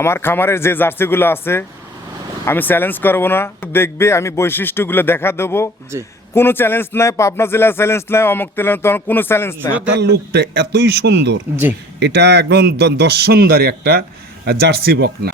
আমার খামারের যে জার্সিগুলো আছে আমি চ্যালেঞ্জ করব না, দেখবে আমি বৈশিষ্ট্যগুলো দেখা দেবো। জি, কোনো চ্যালেঞ্জ নাই, পাবনা জেলার চ্যালেঞ্জ নাই, অমুক জেলার কোনো চ্যালেঞ্জ নাই। তার লুকটা এতই সুন্দর, জি। এটা একদম দর্শনদারি একটা জার্সি বকনা।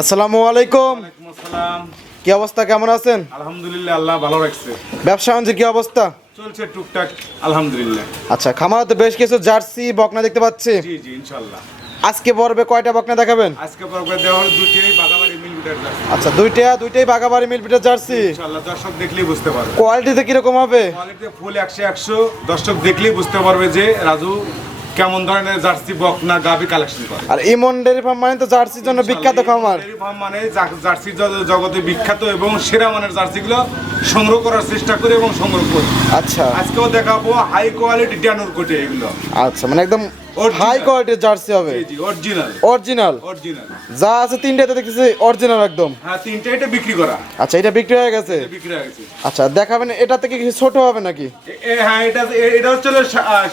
আসসালামু আলাইকুম, আসসালাম। কি অবস্থা, কেমন আছেন? আলহামদুলিল্লাহ, আল্লাহ ভালো রাখছে। ব্যবসা বাণিজ্যের কি অবস্থা? চলছে টুকটাক আলহামদুলিল্লাহ। আচ্ছা, খামারে তো বেশ কিছু জার্সি বকনা দেখতে পাচ্ছি। জি জি ইনশাআল্লাহ। আজকে পর্বে কয়টা বকনা দেখাবেন? আজকে পর্বে দেওয়া হলো দুটিই বাগাবাড়ি মিল বিটার জার্সি। আচ্ছা, দুইটাই বাগাবাড়ি মিল পিটার জার্সি। ইনশাআল্লাহ দর্শক দেখলেই বুঝতে পারবে। কোয়ালিটিতে কিরকম হবে? কোয়ালিটি ফুল 100 দর্শক দেখলেই বুঝতে পারবে যে রাজু কেমন ধরনের জার্সি বকনা গাবি কালেকশন করে। আর ইমন ডেয়ারি ফার্ম মানে তো জার্সির জন্য বিখ্যাত খামার। ডেয়ারি ফার্ম মানে জার্সি জগতে বিখ্যাত এবং সেরা মানের জার্সিগুলো সংগ্রহ করার চেষ্টা করি এবং সংগ্রহ করি। আচ্ছা আজকেও দেখাবো হাই কোয়ালিটি ড্যানোর কোটে এগুলো। আচ্ছা, মানে একদম Original। হাই কোয়ালিটির জার্সি হবে। জি জি অরিজিনাল। Original original. যা আছে তিনটাতে দেখতেছি অরিজিনাল একদম। হ্যাঁ তিনটা এটা বিক্রি করা। আচ্ছা, এটা বিক্রি হয়ে গেছে। এটা বিক্রি হয়ে গেছে। আচ্ছা, দেখাবেন এটা থেকে কিছু ছোট হবে নাকি? হ্যাঁ এটা হচ্ছে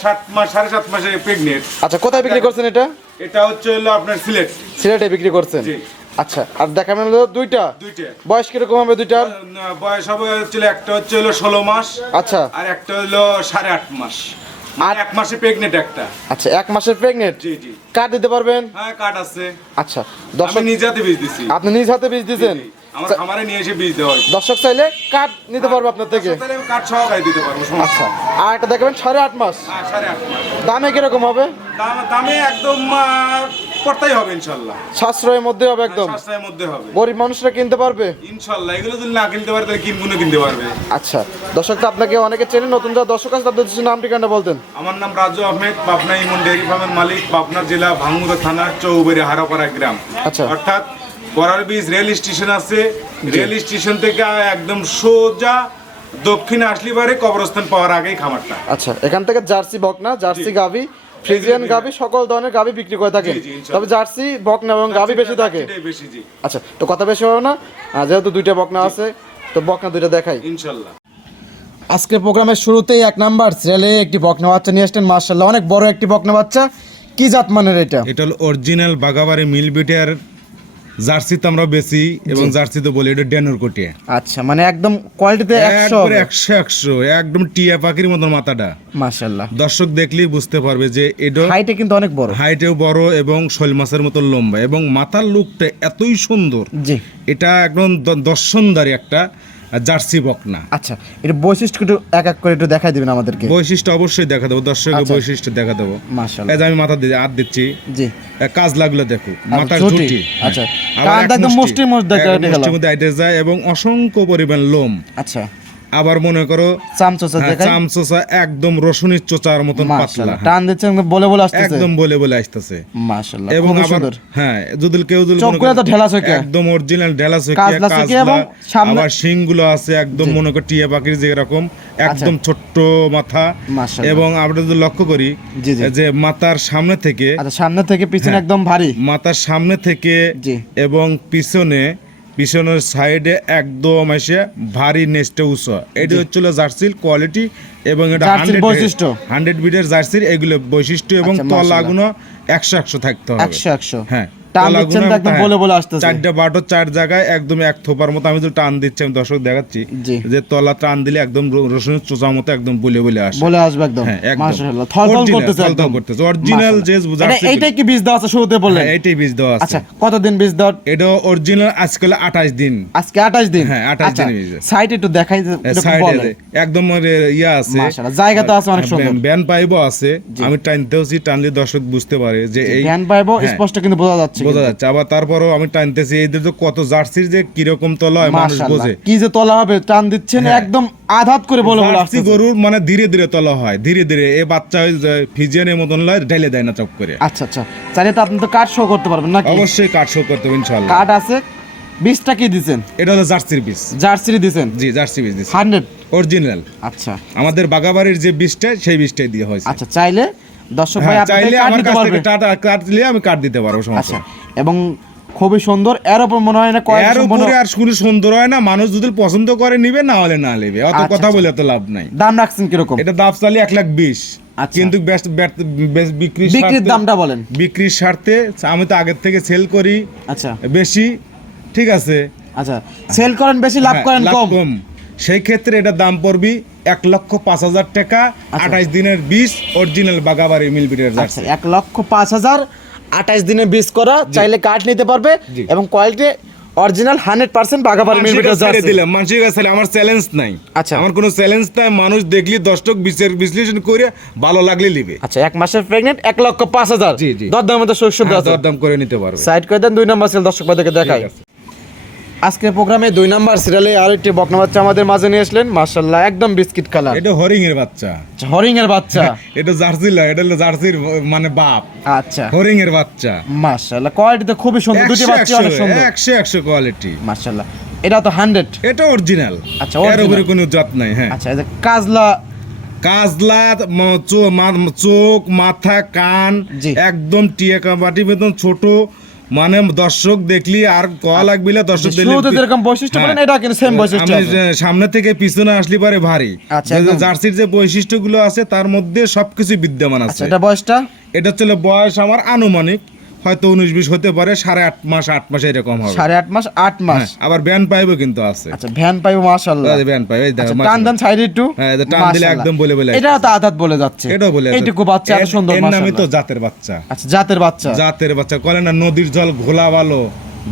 7 মাস 7.5 মাসের প্রেগনেন্ট। আচ্ছা, কোথায় বিক্রি করছেন এটা? এটা হচ্ছে হলো আপনার সিলেট। সিলেটে বিক্রি করছেন। জি। আচ্ছা, আর দেখাবেন হলো দুইটা। বয়স কিরকম হবে দুইটার? বয়স হবে হচ্ছে একটা হচ্ছে হলো 16 মাস। আচ্ছা আর একটা হলো 8.5 মাস। আর 1 মাসে প্রেগনেন্ট একটা। আচ্ছা, 1 মাসের প্রেগনেন্ট। জি জি। কার্ড দিতে পারবেন? হ্যাঁ কার্ড আছে। আচ্ছা, আমি দর্শক নিজে হাতে বীজ দিছি। আপনি নিজ হাতে বীজ দিয়েছেন? জি, জি। আমার খামারে নিয়ে এসে বীজ দেওয়া হয়। দর্শক চাইলে কার্ড নিতে পারবে আপনার থেকে। তাহলে আমি কার্ড সহকারে দিতে পারবো, সমস্যা আচ্ছা, নেই। আর এটা দেখাবেন 8.5 মাস। হ্যাঁ 8.5 মাস। দামে কিরকম হবে? দামে একদম পড়তাই হবে ইনশাআল্লাহ। সাশ্রয়ের মধ্যে হবে একদম। সাশ্রয়ের মধ্যে হবে গরিব মানুষরা কিনতে পারবে ইনশাআল্লাহ। এগুলো যদি না কিনতে পারে তাহলে কিনবো না, কিনতে পারবে। আচ্ছা, দর্শক তো আপনাকে অনেকে চেনে, নতুন যারা দর্শক আছে তাদের নাম ঠিকানা বলতেন। আমার নাম রাজু আহমেদ, পাবনা ইমন ডেয়ারি ফার্মের মালিক, পাবনা জেলা ভাঙ্গুরা থানা চৌবাড়ি হারাপাড়া গ্রাম। আচ্ছা। অর্থাৎ বরার বীজ রেল স্টেশন আছে, রেল স্টেশন থেকে একদম সোজা দক্ষিণে আসলি পারে কবরস্থান পাওয়ার আগেই খামারটা। আচ্ছা, এখান থেকে জার্সি বকনা, জার্সি গাভি, ফ্রিজিয়ান গাভি, সকল ধরনের গাভি বিক্রি করে থাকেন। জি, জি, ইনশাআল্লাহ। তবে জার্সি বকনা এবং গাভি বেশি থাকে। এটাই বেশি, জি আচ্ছা, তো কথা বেশি হবে না, যেহেতু দুইটা বকনা আছে তো বকনা দুইটা দেখাই। ইনশাআল্লাহ। আজকের প্রোগ্রামের শুরুতেই 1 নাম্বার সিরিয়ালে একটি বকনা বাচ্চা নিয়ে আসছেন, মাশাআল্লাহ অনেক বড় একটি বকনা বাচ্চা। কি জাত মানের এটা? এটা হলো অরিজিনাল বাগাবাড়ি মিল বিটার জার্সি, তো আমরা বেশি এবং জার্সি তো বলি এটা ড্যানোর কোটিয়া। আচ্ছা, মানে একদম কোয়ালিটিতে 100 একবারে হবে। 100 একদম টিয়া পাখির মতন মাথাটা। মাশাআল্লাহ, দর্শক দেখলেই বুঝতে পারবে যে এটা হাইটে কিন্তু অনেক বড়। হাইটেও বড় এবং শৈল মাছের মতো লম্বা এবং মাথার লুকটা এতই সুন্দর। জি। এটা একদম দর্শনদারি একটা জার্সি বকনা। আচ্ছা, এর বৈশিষ্ট্য একটু এক এক করে একটু দেখাই দিবেন আমাদেরকে। বৈশিষ্ট্য অবশ্যই দেখা দেবো, দর্শকের আচ্ছা। বৈশিষ্ট্য দেখা দেবো। মাশাআল্লাহ, এই যে আমি মাথা দিয়ে হাত দিচ্ছি, জি। কাজ লাগলো দেখো, মাথার ঝুঁটি। ঝুঁটি। আচ্ছা, হ্যাঁ। আবার কানটা এক একদম মুষ্টির মধ্যে এক কেটে গেল। মুষ্টির মধ্যে আইটে যায় এবং অসংখ্য পরিমাণ লোম। আচ্ছা, আবার মনে করো চামচোচা দেখাই। চামচোচা একদম রসুনের চোচার মতন পাতলা। মাশাআল্লাহ, টান দিচ্ছে একদম বলে বলে আসতেছে। একদম বলে বলে আসতেছে মাশাআল্লাহ, এবং খুব আবার সুন্দর। হ্যাঁ যদি কেউ যদি চোখগুলো তো ঢেলা চোখে। একদম অরিজিনাল ঢেলা চোখে, কাজলা চোখে এবং সামনে- আবার শিংগুলো আছে একদম মনে কর টিয়া পাখির যেরকম একদম ছোট্ট মাথা। মাশাআল্লাহ। এবং আমরা যদি লক্ষ্য করি জি, জি। যে মাথার সামনে থেকে, আচ্ছা, সামনে থেকে পিছনে হ্যাঁ। একদম ভারী। মাথার সামনে থেকে জি। এবং পিছনের সাইডে একদম এসে ভারী নেস্টে উঁচু। এটি হচ্ছিল জার্সির কোয়ালিটি এবং এটা জার্সির বৈশিষ্ট্য। 100 বিটের জার্সির এগুলো বৈশিষ্ট্য এবং আচ্ছা, মাশাআল্লাহ। তলাগুলো 100 থাকতে হবে। 100 হ্যাঁ, টান দিচ্ছেন তো একদম বলে বলে আসতেছে। 4টা বাটো 4 জায়গায় একদম এক থোপার মতো আমি তো টান দিচ্ছি, আমি দর্শক দেখাচ্ছি জি। যে তলা টান দিলে একদম রসুনের চোচার মতো একদম বলে বলে আসে। বলে আসবে একদম। হ্যাঁ, একদম। মাশাআল্লাহ, থলথল Original, করতেছে থলথল একদম। করতেছে। অরিজিনাল যে জার্সি। এইটাই কি বীজ দেওয়া আছে শুরুতে বললেন? হ্যাঁ, এইটাই বীজ দেওয়া আছে। আচ্ছা, কতদিন বীজ দেওয়া? এটা অরিজিনাল আজকাল 28 দিন। আজকে 28 দিন। হ্যাঁ, 28 দিন বীজ। সাইড একটু দেখাই একটু সাইডে বলেন। একদম ইয়া আছে, মাশাআল্লাহ, জায়গা তো আছে অনেক সুন্দর। ব্যান পাইবও আছে, আমি টানতেওছি, টানলে দর্শক বুঝতে পারে যে এই জ্ঞান পাইবো, হ্যাঁ, স্পষ্ট কিন্তু বোঝা যাচ্ছে। বোঝা যাচ্ছে। আবার তারপরও আমি টানতেছি, এইদের তো কত জার্সির যে কিরকম তলা হয় মানুষ মাশাআল্লাহ, বোঝে। কি যে তলা হবে, টান দিচ্ছেন হ্যাঁ। একদম আধাত করে বলে বলে জার্সি আসছে। গরুর মানে ধীরে ধীরে তলা হয়, ধীরে ধীরে। এ বাচ্চা ওই যে ফিজিয়ানের মতন লয়, ঢেলে দেয় না চপ করে। আচ্ছা আচ্ছা, চাইলে তো আপনি তো কার্ড শো করতে পারবেন নাকি? অবশ্যই কাট শো করতে হবে ইনশাআল্লাহ। কার্ড আছে। বীজটা কি দিবেন? এটা হলো জার্সির বীজ। জার্সি দিবেন? জি, জার্সি বীজ দিছি 100। অরিজিনাল। আচ্ছা আমাদের বাগাবাড়ির যে বীজটা সেই বীজটাই দিয়ে হয়েছে। আচ্ছা, চাইলে দর্শক ভাই হ্যাঁ, আপনাদের চাইলে কার্ড আমার দিতে কাছ পারবে। থেকে কাট দিলে আমি কাট দিতে পারবো, সমস্যা আচ্ছা, নেই। এবং খুবই সুন্দর, এর উপর মনে হয় না এর উপরে আর শুনে সুন্দর হয় না, মানুষ যদি পছন্দ করে নিবে, না হলে না নেবে, অত আচ্ছা, কথা আচ্ছা। বলে তো লাভ নাই। দাম রাখছেন কিরকম? এটা দাম চালি 1,20,000, আচ্ছা। কিন্তু বিক্রির দামটা বলেন। বিক্রির স্বার্থে আমি তো আগের থেকে সেল করি আচ্ছা বেশি, ঠিক আছে। আচ্ছা, সেল করেন বেশি, লাভ হ্যাঁ, করেন লাভ কম। সেই ক্ষেত্রে এটা দাম পড়বি 1,05,000 টাকা, আচ্ছা। 28 দিনের বীজ, অরিজিনাল বাগাবাড়ি মিলবিটের আচ্ছা, জার্সি। 1,05,000, 28 দিনে বীজ করা, চাইলে কাঠ নিতে পারবে, জি। এবং কোয়ালিটি অরিজিনাল 100% বাগাবাড়ি মানুষের মিলবিটার কাছে ছেড়ে জার্সি। দিলাম, মানুষের কাছে ছেড়ে, আমার চ্যালেঞ্জ নাই। আচ্ছা। আমার কোনো চ্যালেঞ্জ নাই, মানুষ দেখলি দর্শক বিশ্লেষণ করে ভালো লাগলে নিবে। আচ্ছা, 1 মাসের প্রেগনেন্ট, 1,05,000। জি, জি। দরদামের মধ্যে সুযোগ সুবিধা আছে। দরদাম করে নিতে পারবে। সাইড করে দেন, 2 নাম্বার সেল দর্শক ভাইদেরকে দেখাই। ঠিক আছে। আজকের প্রোগ্রামে 2 নাম্বার সিরিয়ালে আরেকটি বকনা বাচ্চা আমাদের মাঝে নিয়ে আসলেন, মাশাআল্লাহ একদম বিস্কিট কালার। এটা হরিং এর বাচ্চা, হরিং এর বাচ্চা। এটা জার্সি লয়, এটা হলো জার্সির মানে বাপ, আচ্ছা, হরিং এর বাচ্চা। মাশাআল্লাহ কোয়ালিটি তো খুবই সুন্দর, দুটি বাচ্চা অনেক সুন্দর, 100 কোয়ালিটি। মাশাআল্লাহ। এটা তো 100। এটা অরিজিনাল। আচ্ছা, এর original। উপরে কোনো জাত নাই। হ্যাঁ, আচ্ছা, এই যে কাজলা, কাজলা, চোখ, মাথা, কান জি। একদম টিয়া বাটি বেতন ছোট, মানে দর্শক দেখলি আর কয়া লাগবি না, দর্শক দেখলি। শুরুতে যেরকম বৈশিষ্ট্য বলেন, এটা কিন্তু সেম বৈশিষ্ট্য আমি আছে। সামনে থেকে পিছনে আসলি পারে ভারী। আচ্ছা, যে একদম। জার্সির যে বৈশিষ্ট্যগুলো আছে তার মধ্যে সবকিছু বিদ্যমান আচ্ছা, আছে। এটা বয়সটা? এটা হচ্ছে বয়স আমার আনুমানিক হয়তো 19-20 হতে পারে, 8.5 মাস 8 মাস এরকম হবে। 8.5 মাস, 8 মাস। হ্যাঁ, আবার ব্যান পাইবো কিন্তু আছে। আচ্ছা, ভ্যান পাইবো, মাশাআল্লাহ। ব্যান পাইবো, এই দেখো, আচ্ছা, টান মাশাআল্লাহ। দেন সাইডে একটু। হ্যাঁ, এটা টান দিলে মাশাআল্লাহ। একদম বলে বলে এটা তো আদাত বলে যাচ্ছে। এটাও বলে আছে। এইটুকু বাচ্চা এত সুন্দর, এর নামই তো মাশাআল্লাহ। জাতের বাচ্চা। আচ্ছা, জাতের বাচ্চা। জাতের বাচ্চা কলে না, নদীর জল ঘোলা ভালো,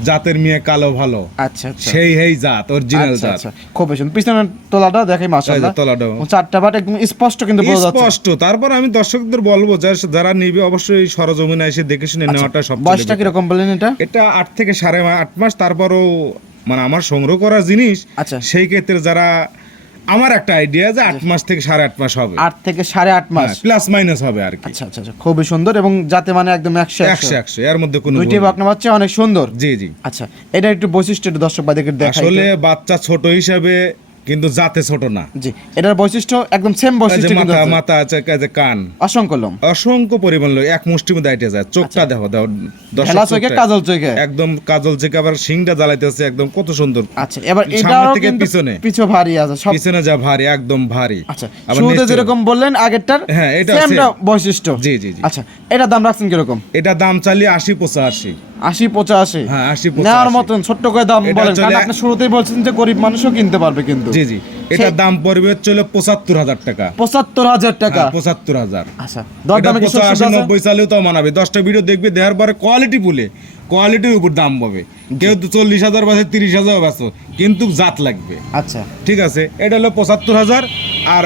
জাতের মেয়ে কালো ভালো। আচ্ছা, আচ্ছা। সেই জাত, অরিজিনাল আচ্ছা, জাত। আচ্ছা, খুব সুন্দর। পিছনের তোলাটা দেখাই, মাশাআল্লাহ। এই যে তলাটাও। চারটা বাট একদম স্পষ্ট কিন্তু বোঝা যাচ্ছে। স্পষ্ট। তারপর আমি দর্শকদের বলবো, যারা নিবে অবশ্যই সরজমিনে এসে দেখে শুনে নেওয়াটা সব। বয়সটা কিরকম বললেন এটা? এটা 8 থেকে 8.5 মাস। তারপরও মানে আমার সংগ্রহ করা জিনিস। আচ্ছা। সেই ক্ষেত্রে যারা, আমার একটা আইডিয়া যে 8 মাস থেকে 8.5 মাস হবে, 8 থেকে 8.5 মাস, প্লাস মাইনাস হবে আর কি। আচ্ছা, আচ্ছা, আচ্ছা, খুবই সুন্দর, এবং যাতে মানে একদম 100 এর মধ্যে কোনো দুইটি ভুল নেই। বকনা বাচ্চা অনেক সুন্দর। জি জি। আচ্ছা, এটা একটু বৈশিষ্ট্য একটু দর্শক ভাইদেরকে দেখাই। আসলে বাচ্চা ছোট হিসাবে কিন্তু জাতে ছোট না। জি, এটার বৈশিষ্ট্য একদম সেম এই যে বৈশিষ্ট্য কিন্তু মাথা আছে। মাথা আছে, এই যে কান, অসংখ্য লোম, অসংখ্য পরিমাণ লোক, এক মুষ্টির মধ্যে আইটে যায়। চোখটা দেখো, দর্শক ঢেলা চোখে, চোখটা কাজল চোখে, একদম কাজল চোখে, আবার শিংটা জ্বালাইতেছে একদম কত সুন্দর। আচ্ছা, এবার সামনে এটাও থেকে কিন্তু পিছনে। পিছু ভারী আছে সব। পিছনে যা ভারী, একদম ভারী। আচ্ছা, আবার শুরুতে next- যেরকম বললেন আগেরটার, হ্যাঁ, এটা সেমটা same। বৈশিষ্ট্য। জি, জি, জি। আচ্ছা, এটা দাম রাখছেন কিরকম? এটা দাম চালিয়ে 80-85। 80-85। হ্যাঁ, 80-85 নেওয়ার মতন ছোট্ট করে দাম এটা বলেন, কারণ চলে- আপনি শুরুতেই বলছেন যে গরিব মানুষও কিনতে পারবে কিন্তু। জি জি। এটা দাম পড়বে হচ্ছে 75,000 টাকা। 75,000 টাকা। 75,000। আচ্ছা, দরদামে কি সুযোগ আছে? 80-90 চালেও তো মানাবে। 10টা ভিডিও দেখবে, দেওয়ার পরে কোয়ালিটি বলে কোয়ালিটির উপর দাম পাবে। কেউ 40,000 বাসে, 30,000 বাসো, কিন্তু জাত লাগবে। আচ্ছা, ঠিক আছে। এটা হলো 75,000। আর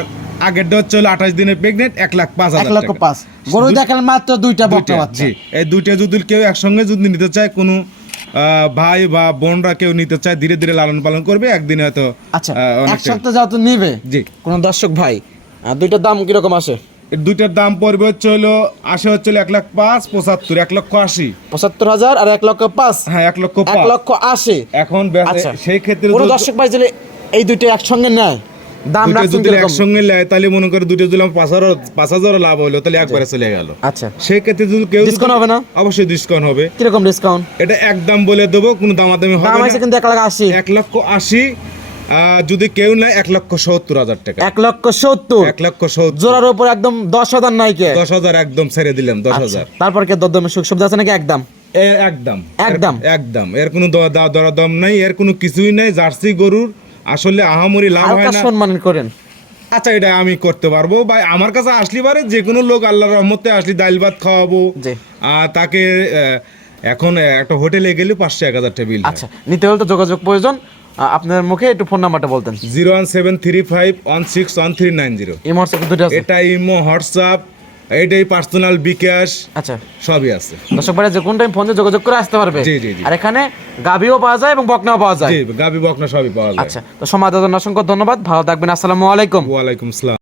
আগেরটা হচ্ছে 28 দিনের প্রেগনেন্ট, 1,05,000 টাকা। 1,05,000। গরু দেখেন মাত্র দুইটা বকনা বাচ্চা। জি, এই দুইটা যদি কেউ একসঙ্গে যদি নিতে চায়, কোনো ভাই বা বোনরা কেউ নিতে চায়, ধীরে ধীরে লালন পালন করবে, একদিনে হয়তো আচ্ছা, এক অনেকটা। সপ্তাহ যাও তো নিবে জি। কোন দর্শক ভাই, আর দুইটার দাম কিরকম আসে? এর দুইটার দাম পড়বে হচ্ছে 1,05,000, 75, 1,80,000। 75,000 আর 1,05,000। হ্যাঁ, 1,05,000। 1,80,000। এখন আচ্ছা, সেই ক্ষেত্রে কোন দর্শক ভাই যদি এই দুইটা একসঙ্গে নেয়, দাম দুইটা রাখছেন যদি কিরকম? একসঙ্গে নেয়, তাহলে মনে করে দুইটা দিলাম 5,000 লাভ হলো, তাহলে একবারে চলে গেল। আচ্ছা, সেই ক্ষেত্রে যদি কেউ ডিসকাউন্ট হবে না? অবশ্যই ডিসকাউন্ট হবে। কিরকম ডিসকাউন্ট? এটা একদম বলে দেবো, কোনো দামাদামি দাম হবে আছে না। কিন্তু 1,80,000। 1,80,000। যদি কেউ নেয় 1,70,000 টাকা। 1,70,000। 1,70,000। জোড়ার উপর একদম 10,000 নাই কে? 10,000 একদম ছেড়ে দিলাম, 10,000। তারপর কে দরদামের সুযোগ সুবিধা আছে নাকি একদম? একদম একদম? একদম। এর কোনো দরদাম নাই, এর কোনো কিছুই নাই। জার্সি গরুর আসলে আহামরি লাভ হয় হালকা না। সম্মান করেন। আচ্ছা, এটা আমি করতে পারবো ভাই। আমার কাছে আসলি পারে যে কোনো লোক, আল্লাহর রহমতে আসলি ডাল ভাত খাওয়াবো। জি। আর তাকে এখন একটা হোটেলে গেলে 500-1,000 টাকা বিল। আচ্ছা, নিতে হলে তো যোগাযোগ প্রয়োজন। আপনার মুখে একটু ফোন নাম্বারটা বলতেন। 01735161390। এই হোয়াটসঅ্যাপে দুটো আছে। এটা ইমো, হোয়াটসঅ্যাপ, এইটাই পার্সোনাল, বিকাশ আচ্ছা, সবই আছে। দর্শক ভাইরা যে কোন টাইম ফোনে যোগাযোগ করে আসতে পারবে। জি, জি, জি। আর এখানে গাবিও পাওয়া যায় এবং বকনাও পাওয়া যায়। জি, গাবি বকনা সবই পাওয়া যায়। আচ্ছা, তো সময় দেওয়ার জন্য অসংখ্য ধন্যবাদ। ভালো থাকবেন। আসসালামু আলাইকুম। ওয়ালাইকুম আসসালাম।